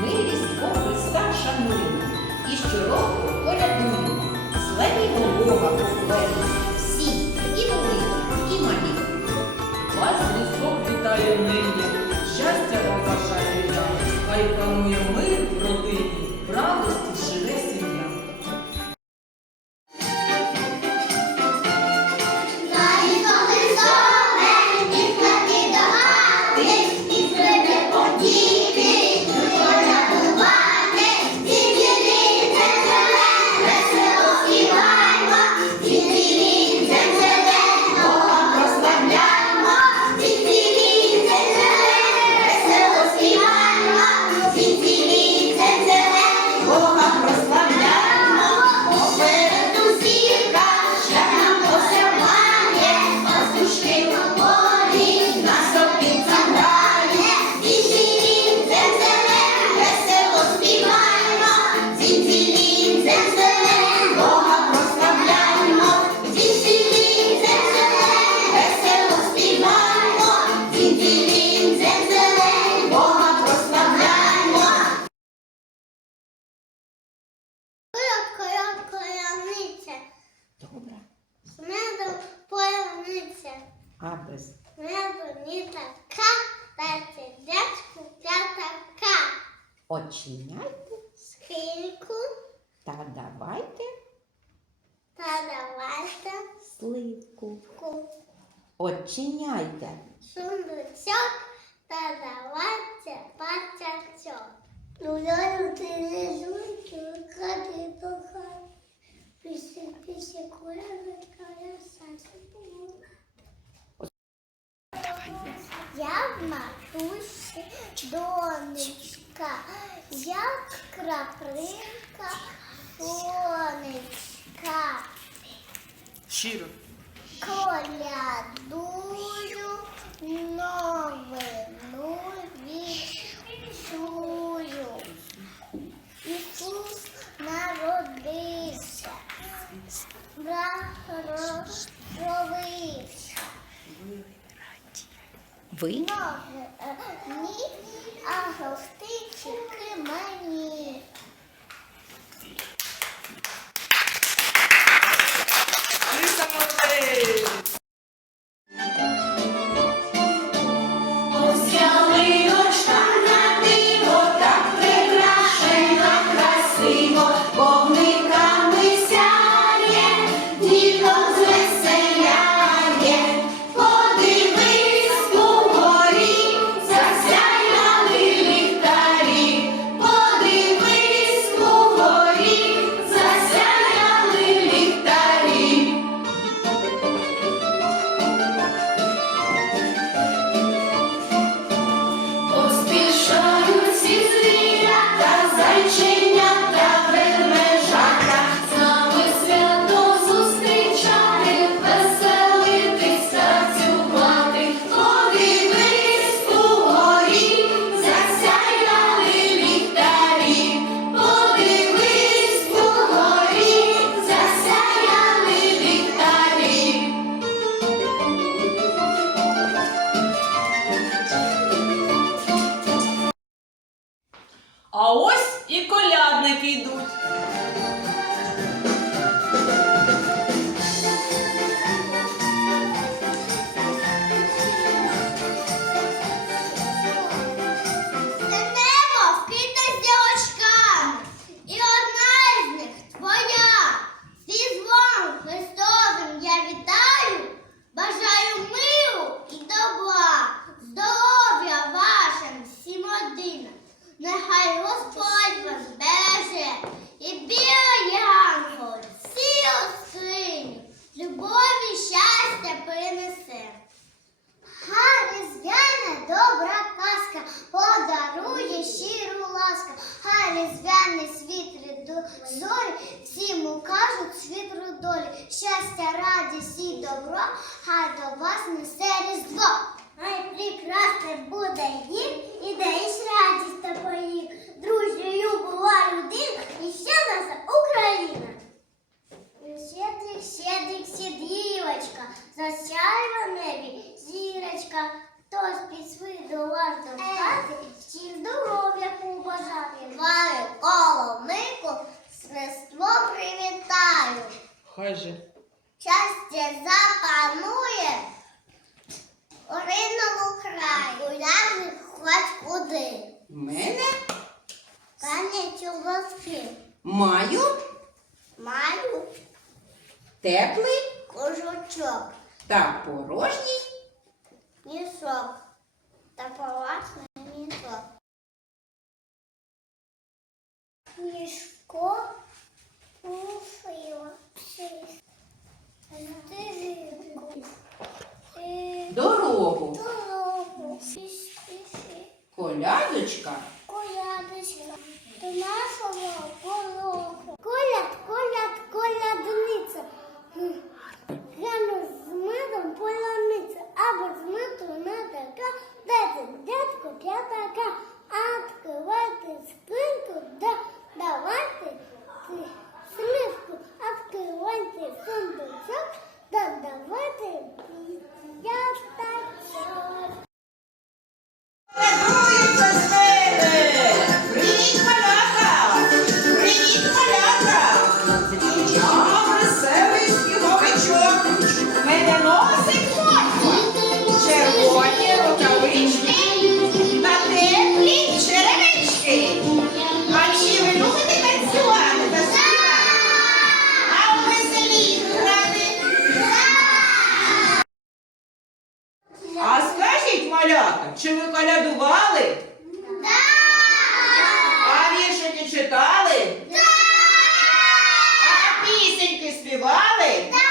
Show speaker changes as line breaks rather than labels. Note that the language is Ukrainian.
Ми Різдво Христа шануємо і щороку колядуємо. Славімо Бога похвалимо всі, і великі, і малі.
Вас Різдво вітає нині, щастя вам бажаю я, хай панує мир в родині, радості
Добре.
з медом половниця,
А без
меду не така, дайте дядьку п'ятака,
очиняйте
схильку
та давайте
та давайте
сливку.
ку.
Очиняйте.
Сундучок та давайте патячок. Луляю ти не донечка, як краплинка сонечка.
Щиро.
Колядую новину відчую. Ісус народився, розровився.
Ви
Ноги е, ні, а гостички мені. Нехай Господь вас береже і білий янгол, сілу скриню, любові, щастя принесе. Хай різдвяна добра казка подарує щиру ласка. Хай різдвяний світ зорі всім укажуть світлу долі. Щастя, радість і добро, хай до вас несе різдво. Хай прекрасне буде дім, кожному хаті е. всім здоров'я побажати. Ваю коломику свиство привітаю.
Хай же.
Щастя запанує у ринному краю. Я не хоч куди.
Мене?
Пані чоловіки.
Маю?
Маю.
Теплий?
Кожучок.
Та порожній?
Мішок. та палатний мішок. Мішко кушила стежинку.
дорогу.
Дорогу. Спіши.
Колядочка
Колядочка до нашого порогу. Коляд, коляд, колядниця. Гляну з медом полониця, або з меду не така. Дайте, дядько, п'ятака, а відкривайте скриньку,
пісеньки співали? А